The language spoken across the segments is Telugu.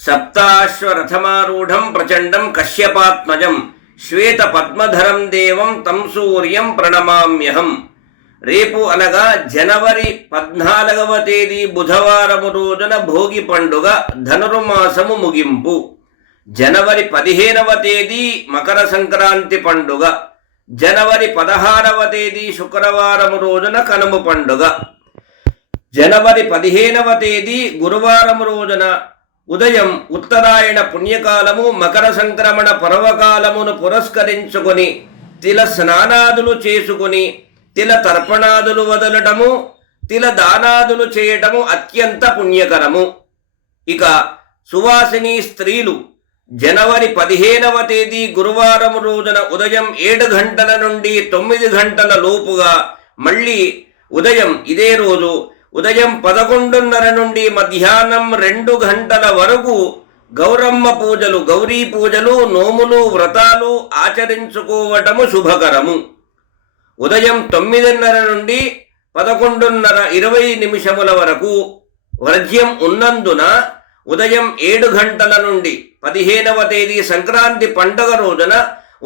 సప్తాశ్వరథమారూఢం ప్రచండం కశ్యపాత్మజం శ్వేత పద్మధరం దేవం తం సూర్యం ప్రణమామ్యహం. రేపు అనగా జనవరి 14వ తేదీ బుధవారము రోజున భోగి పండుగ, ధనుర్మాసము ముగింపు. జనవరి 15వ తేదీ మకర సంక్రాంతి పండుగ. జనవరి 16వ తేదీ శుక్రవారము రోజున కనుమ పండుగ. జనవరి 15వ తేదీ గురువారం రోజున ఉదయం ఉత్తరాయణ పుణ్యకాలము, మకర సంక్రమణ పర్వకాలమును పురస్కరించుకొని తిల స్నానాదులు చేసుకుని తిల తర్పణాదులు వదలటము, తిల దానాదులు చేయటము అత్యంత పుణ్యకరము. ఇక సువాసిని స్త్రీలు జనవరి 15వ తేదీ గురువారం రోజున ఉదయం 7 గంటల నుండి 9 గంటల లోపుగా, మళ్ళీ ఉదయం ఇదే రోజు ఉదయం 11:30 నుండి మధ్యాహ్నం 2 గంటల వరకు గౌరమ్మ పూజలు, గౌరీ పూజలు, నోములు, వ్రతాలు ఆచరించుకోవటము శుభకరము. ఉదయం 9:30 నుండి 11:20 వరకు వర్జ్యం ఉన్నందున ఉదయం 7 గంటల నుండి 15వ తేదీ సంక్రాంతి పండుగ రోజున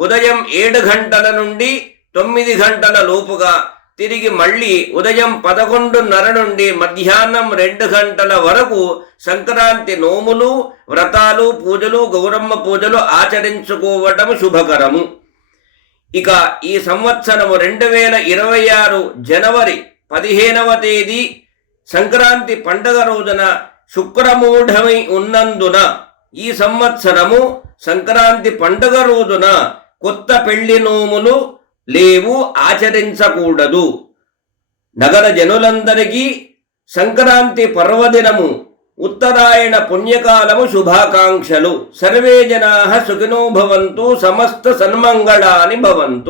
ఉదయం 7 గంటల నుండి 9 గంటల లోపుగా, తిరిగి మళ్ళీ ఉదయం 11:30 నుండి మధ్యాహ్నం 2 గంటల వరకు సంక్రాంతి నోములు, వ్రతాలు, పూజలు, గౌరమ్మ పూజలు ఆచరించుకోవటము శుభకరము. ఇక ఈ సంవత్సరము 2026 జనవరి 15వ తేదీ సంక్రాంతి పండుగ రోజున శుక్రమూఢమై ఉన్నందున ఈ సంవత్సరము సంక్రాంతి పండుగ రోజున కొత్త పెళ్లి నోములు లేవు, ఆచరించకూడదు. నగర జనులందరికీ సంక్రాంతి పర్వదినము, ఉత్తరాయణ పుణ్యకాలము శుభాకాంక్షలు. సర్వే జనాః సుఖినో భవంతు, సమస్త సన్మంగళాని భవంతు.